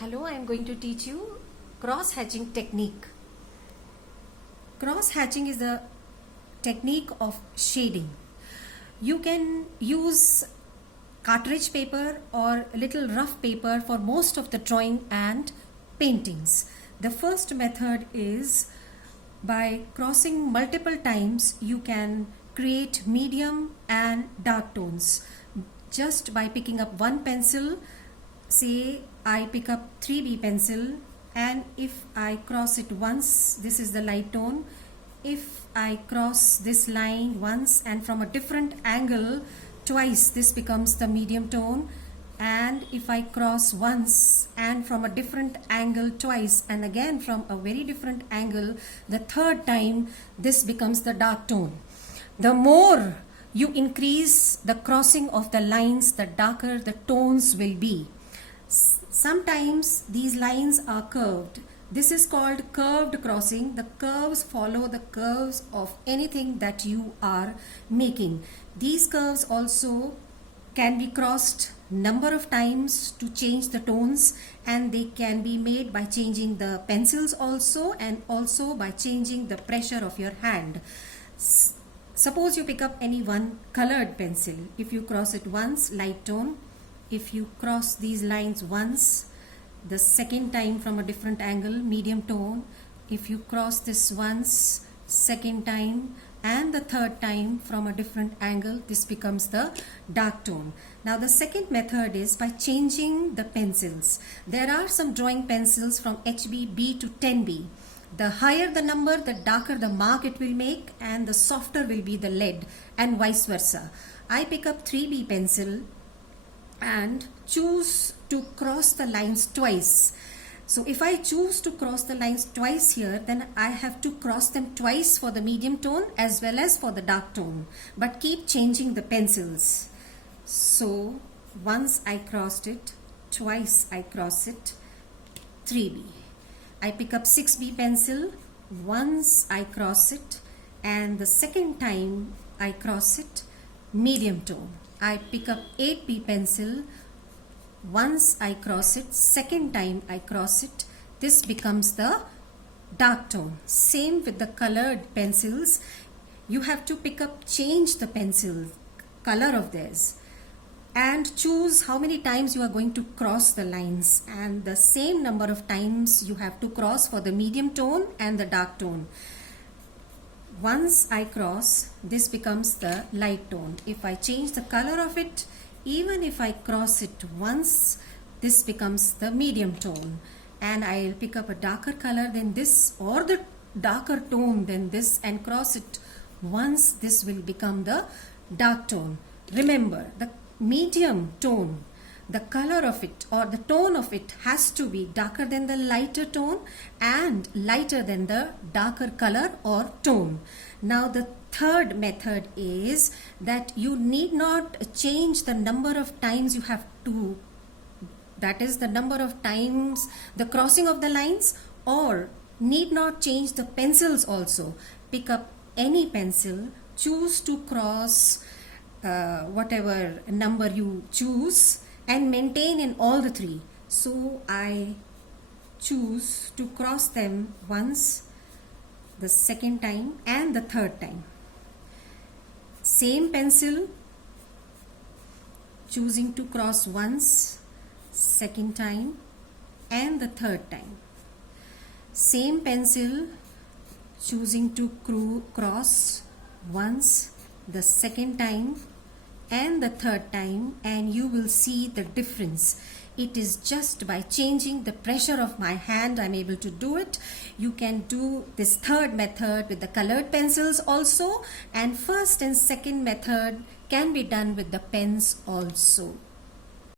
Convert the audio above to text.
Hello, I am going to teach you cross hatching technique. Cross hatching is the technique of shading. You can use cartridge paper or a little rough paper for most of the drawing and paintings. The first method is by crossing multiple times you can create medium and dark tones just by picking up one pencil. Say I pick up 3B pencil, and if I cross it once, this is the light tone. If I cross this line once and from a different angle twice, this becomes the medium tone. And if I cross once and from a different angle twice and again from a very different angle the third time, this becomes the dark tone. The more you increase the crossing of the lines, the darker the tones will be. Sometimes these lines are curved. This is called curved crossing. The curves follow the curves of anything that you are making. These curves also can be crossed number of times to change the tones, and they can be made by changing the pencils also, and also by changing the pressure of your hand. Suppose you pick up any one colored pencil. If you cross it once, light tone. If you cross these lines once, the second time from a different angle, medium tone. If you cross this once, second time, and the third time from a different angle, this becomes the dark tone. Now the second method is by changing the pencils. There are some drawing pencils from HB B to 10B. The higher the number, the darker the mark it will make, and the softer will be the lead, and vice versa. I pick up 3B pencil and choose to cross the lines twice. So if I choose to cross the lines twice here, then I have to cross them twice for the medium tone as well as for the dark tone, but keep changing the pencils. So once I crossed it, twice I cross it, 3B. I pick up 6B pencil, once I cross it, and the second time I cross it, medium tone. I pick up 8B pencil, once I cross it, second time I cross it, this becomes the dark tone. Same with the colored pencils. You have to change the pencil color of theirs and choose how many times you are going to cross the lines, and the same number of times you have to cross for the medium tone and the dark tone. Once I cross, this becomes the light tone. If I change the color of it, even if I cross it once, this becomes the medium tone. And I'll pick up a darker color than this or the darker tone than this and cross it once, this will become the dark tone. Remember, the medium tone, the color of it or the tone of it has to be darker than the lighter tone and lighter than the darker color or tone. Now the third method is that you need not change the number of times you have to, that is the number of times the crossing of the lines, or need not change the pencils also. Pick up any pencil, choose to cross whatever number you choose and maintain in all the three. So I choose to cross them once, the second time and the third time. Same pencil, choosing to cross once, second time and the third time. Same pencil, choosing to cross once, the second time and the third time, and you will see the difference. It is just by changing the pressure of my hand I'm able to do it. You can do this third method with the colored pencils also, and first and second method can be done with the pens also.